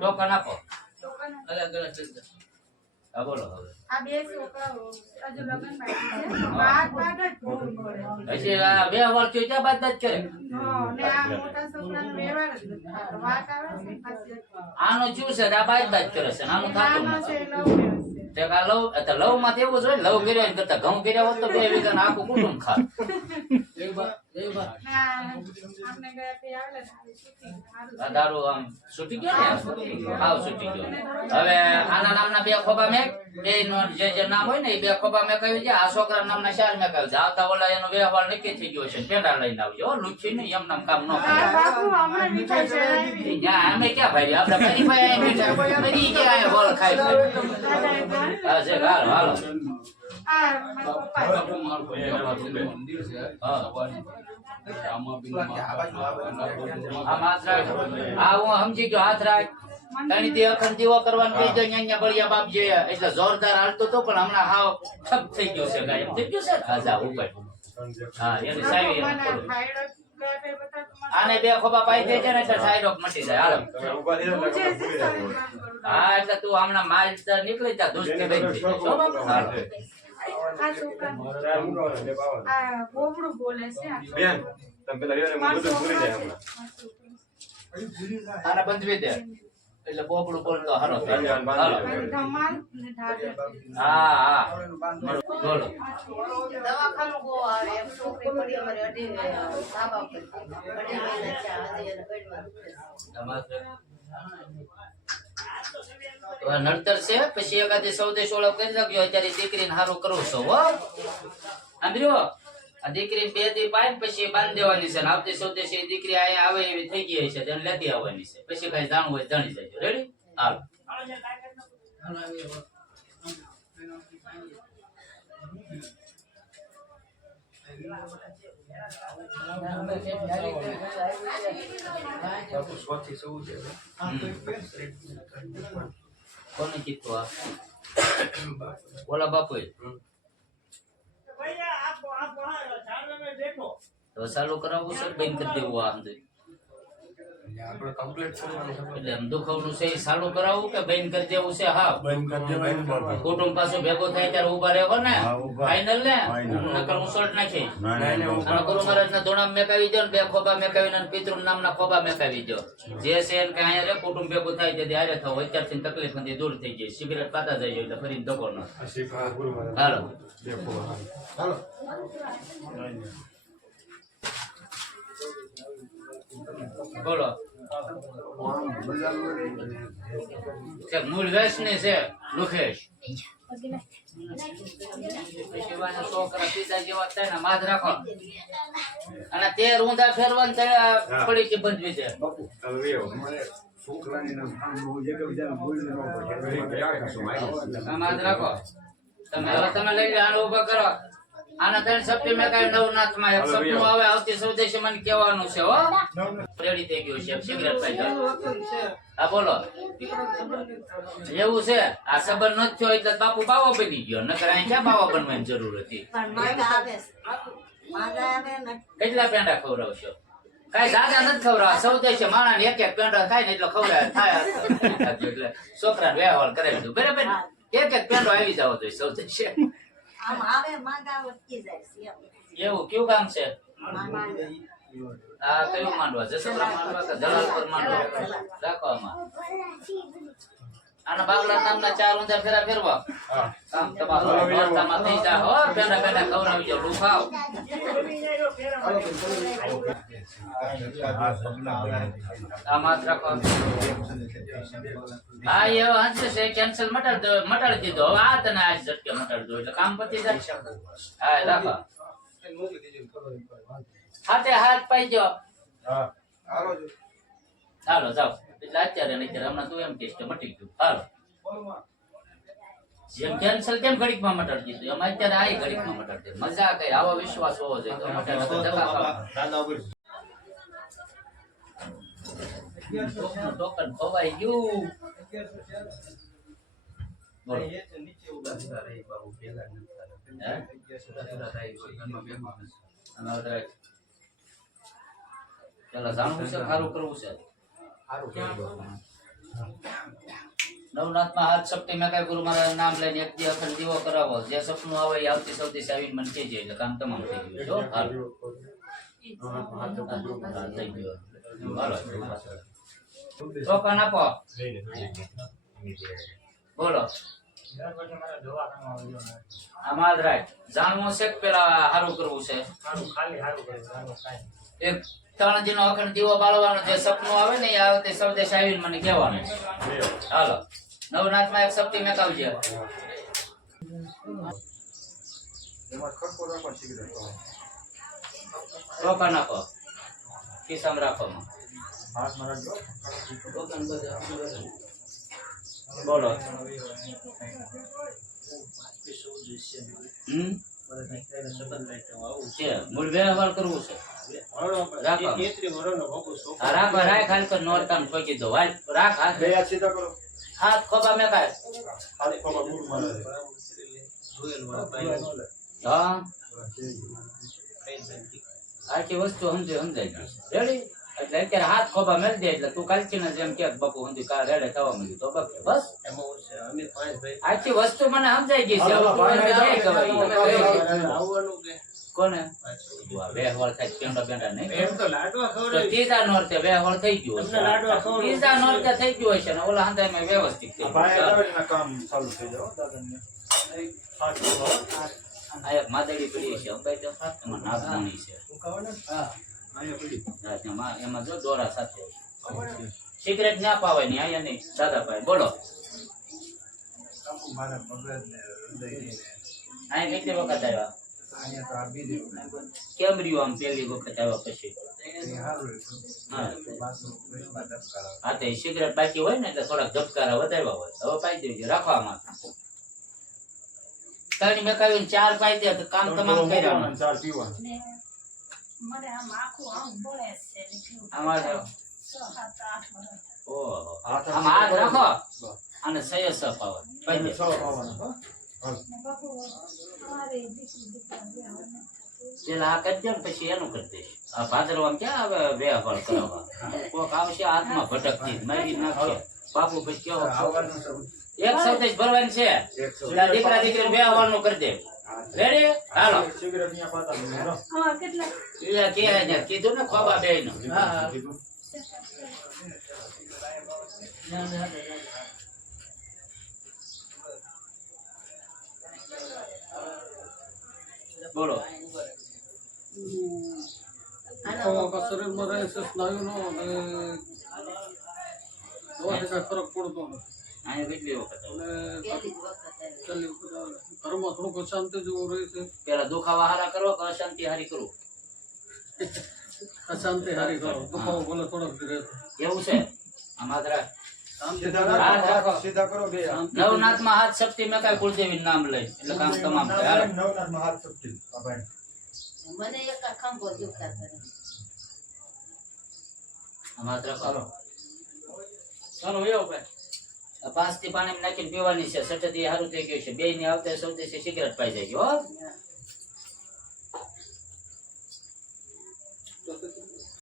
Token આપો અલગ અલગ જગ્યા. હા બોલો હવે. આ બે છોકરાઓ હજુ લગ્ન બાકી છે. વાત વાત જ બહુ કરે હજી આ બે વાર થયું ત્યાં બાદ જ કરે. ને આ મોટા છોકરાનો વ્યવહાર જ વાત આવે છે. આનું શું છે આ બાદ બાદ કરે છે ને આનું થતું નથી. લવ તે આ લવમાં એવું જ હોય ને, લવ કર્યો કરતા ઘઉં કર્યા હોત તો બે વિધાન આખું કુટુંબ ખાત. ને ને. દારૂ આમ છૂટી ગયો ને? હાવ છૂટી ગયો. હવે આના નામના બે ખોબા મેં બે જે જે નામ હોય ને એ બે ખોબા મેં કહ્યું છે. આ છોકરા નામના ચાર મેં કહ્યું છે. આવતા ઓલા એનો વ્યવહાર નક્કી થઈ ગયો છે. પેંડા લઈને આવજો. હો, લુચ્છી નહીં એમ નામ કામ ન કરે. અમે ક્યાં ભાઈ? આપણે ફરી ભાઈ ફરી ક્યાં ખાઈ હાલો હાલો. આ મારા પપ્પા છે. આમ હાથ રાખ. આ હું સમજી ગયો હાથ રાખ. તણી તે અખંડ દીવો કરવાનું કહી દો અહીંયા બળિયા બાપ જે એટલે જોરદાર હાલતો તો પણ હમણાં હાવ ઠપ થઈ ગયો છે ગાયબ થઈ ગયું છે? ખાજા ઉપર. હા એને મને. આને બે ખોબા પાઈ દે છે ને એટલે સાયરોક મટી જાય. હાલો. હા એટલે તું હમણાં માલ નીકળી જા દુષ્ટ બેન આ છોકરા આ બોબડું બોલે છે બેન તમે પેલા રેવાને મારો બધું ભૂલી જાય હમણાં છે. બંધવી દે એટલે બોકડું બોલતો હારો ધમાલ ને ઢાઢર. હા હા બોલો દવાખાનું બહુ આવે એમ છોકરી પડી અમારે અઢી ધાબા પર અઢી મહિના થયા હજી એને પેટમાં દુખે છે. નડતર છે પછી એકાદી સૌદેશ ઓળખ કરી નાખ્યો અત્યારે દીકરીને હારું કરું છું હો. આંધ્યો આ દીકરીને બે દી પાય ને પછી બાંધી દેવાની છે ને આવતી સૌદેશ એ દીકરી અહીંયા આવે એવી થઈ ગઈ છે તેને લેતી આવવાની છે. પછી કઈ જાણવું હોય તો જાણી જજો. રેડી હાલ. બાપુ સ્વાથી સૌ છે. કોને કીધું આ ઓલા બાપુ તો ચાલુ કરાવવું કે બંધ કરી દેવું આ અંદર આપણે કમ્પ્લીટ એટલે દુખાવનું છે એ ચાલુ કરાવવું કે બંધ કરી દેવું છે? હા. બંધ કરી દેવાય બાપા. કુટુંબ પાછું ભેગું થાય ત્યારે ઊભા રહેવો ને? હા, ઊભા. ફાઇનલ ને? Final. નકર ઉસોટ નાખી ના, ના, ના. અને ગુરુ મહારાજ ના ધોણા મેકાવી દો ને બે ખોબા મેકાવી ને પિતૃ નામના ખોબા મેકાવી દો. જે છે એને કઈ અહીંયા રે કુટુંબ ભેગું થાય તેથી હારે થવું અત્યારથી તકલીફ નથી દૂર થઈ ગઈ સિગરેટ પાતા જાય એટલે ફરી ધક્કો ન હાલો. બોલો. મૂળ વેસની છે લુખેશ. છોકરા પિતા જેવા થાય ને માદ રાખો. અને તે રૂંધા ફેરવાનું છે પડી છે બંધવી છે. છોકરાની નામ ન રાખો. તમે હવે તમે લઈ આને ઊભા કરો. આના ત્રણ શક્તિ મેં કઈ નવનાથમાં એક સપનું આવે આવતી સૌદેશી મને કહેવાનું છે હો. રેડી થઈ ગયું છે સિગરેટ પાઈ હા બોલો. એવું છે? આ સંબંધ નથી થયો એટલે બાપુ બાવો બની ગયો. નકર અહીં ક્યાં બાવા બનવાની જરૂર હતી? છે. ને કેટલા પેંડા ખવડાવશો? કઈ દાદા નથી ખવડાવવા સૌદેશી માણસ એક એક પેંડો ખાય ને એટલો ખવડાવે થાય એટલે છોકરા વ્યવહાર કરે બરાબર એક એક પેંડો આવી જાવ જોઈએ સૌદેશી. આમ આવે માંદા વટકી જાય એવું કયું કામ છે? હા આ કયું માંડવા? જસોદા માંડવા કે જલાલપુર માંડવા? રાખવામાં આના બાગલા નામના ચાર ઊંધા ફેરા ફેરવા. કામ તમારો વાર્તામાં થઈ જા. હો પેંડા પેંડા ખવડાવી જાવ લુખાવ હા, એ હશે છે કેન્સલ મટાડી દો, મટાડી દીધો. હવે તને આજ ઝટકે મટાડી દો એટલે કામ પતી જાય. હા, રાખો. હાથે હાથ પાઈ દો ચાલો જાઓ. એટલે અત્યારે નહીં અત્યારે હમણાં તું એમ કહીશ કે મટી ગયું. હાલો. જેમ કેન્સલ કેમ ઘડીકમાં મટર દીધું. એમ અત્યારે આ ઘડીકમાં મટાડી દે મજા કઈ આવો વિશ્વાસ હોવો જોઈએ તો ટોકન ટોકન ખવાઈ ગયું. પેલા જાણવું છે સારું કરવું છે. નવનાથમાં હાથ શક્તિ મેં કઈ ગુરુ મારા નામ લઈને એક દી અખંડ દીવો કરાવો. જે સપનું આવે એ આવતી સૌથી સાવી મને કહેજે એટલે કામ તમામ થઈ ગયું. જો હાલ. થઈ ગયું. હાલો. ટોકન આપો બોલો. આમાં રાખ. જાણવું છે પેલા સારું કરવું છે? એક ત્રણ દિનો અખંડ દીવો બાળવાનો જે સપનું આવે ને એ આવતે સૌદેશ આવીને મને કહેવાનું હાલો. નવનાથમાં એક શક્તિ મેકાવજે એમાં ખડકો રાખવા શીખી જાય ટોકન આપો ખિસ્સામાં રાખવામાં હાથમાં રાખજો. બોલો. હમ? છે. મૂળ વ્યવહાર કરવું છે. રાખો રાખ હાલ કર નોરતામ ઠોકી દો હાલ. રાખ હાથ. બે સીધા કરો. હાથ ખોબા મેકાય હાથ પગમાં ગુરુ મહારાજ હા. આખી વસ્તુ સમજે સમજાય રેડી? એટલે અત્યારે હાથ ખોબા મેળ દે એટલે તું કાલચીના જેમ કે બાપુ સમજી કા રેડે થવા મળ્યું તો બસ. બસ આખી વસ્તુ મને સમજાઈ ગઈ છે. હવે તું એને જાય કહેવાય. કોને? વાહ, વેહવળ થાય પેંડા પેંડા નહીં. તો ત્રીજા નોરતે વેહવળ થઈ ગયું હશે. ત્રીજા નોરતે થઈ ગયું હશે ને ઓલા હાંધામાં વ્યવસ્થિત થઈ ભાઈ ગયું કામ ચાલુ થઈ જાવ દાદાને. આ એક માદડી પડી છે હું કહી એમાં નાગમણી છે. હા, એમાં એમાં જો દોરા સાથે સિગરેટ ના પાવાય નહીં અહીંયા નહીં. દાદા ભાઈ બોલો. મારા મગજને હૃદયને અહીં કેટલી વખત આવ્યા? અહીંયા તો આ બીજી કેમ રહ્યું આમ પેલી વખત આવ્યા પછી? હા. તો સિગરેટ બાકી હોય ને એટલે થોડાક ધબકારા વધાર્યા હોય. હવે પાઈ દેજો રાખો આમાં ત્રણ મેકાવીને ચાર પાઈ દે તો કામ તમામ કર્યા ચાર આમ આખું તો હાથ રાખો. અને સહી સહ પાવા પાઈ દે છ પાવાના હો? ને બાપુ અમારે દીકરી દીકરા બે આવે પેલા આ કરજો ને પછી એનું કરી દઈશ. આ ભાદરવામાં ક્યાં હવે વેહવાળ કરાવવા? કોક આવશે હાથમાં ભટકતી મારી નાખશે. બાપુ પછી કેવો એક સાથે જ ભરવાની છે. દીકરા દીકરી વેહવાળનું કરી દે. રેડી હાલો. કેટલા? કે કીધું ને ખોબા બે નું કીધું. બોલો. શરીરમાં રહે છે સ્નાયુનો અને દવાથી કાંઈ ફરક પડતો નથી. કેટલી વખત. ઘરમાં થોડુંક અશાંતિ જેવું રહે છે. પેલા દુખાવા હારા કરો કે અશાંતિ હારી કરું? અશાંતિ હારી કરો. દુખાવો ભલે થોડોક રહે એવું છે? આ જરા શાંતિ માં હાથ શક્તિ મેં કઈ કુળદેવી નામ લઈ. એટલે કામ તમામ થાય. હાલો. નવનાથમાં હાથ શક્તિ મને એક ખંભો દુખા કરે. કરો ચાલો એવો ભાઈ પાંચથી પાણી નાખીને પીવાની છે. સટતી સારું થઈ ગયું છે. બે ની આવતા સૌથી સિગરેટ પાઈ જાય હા.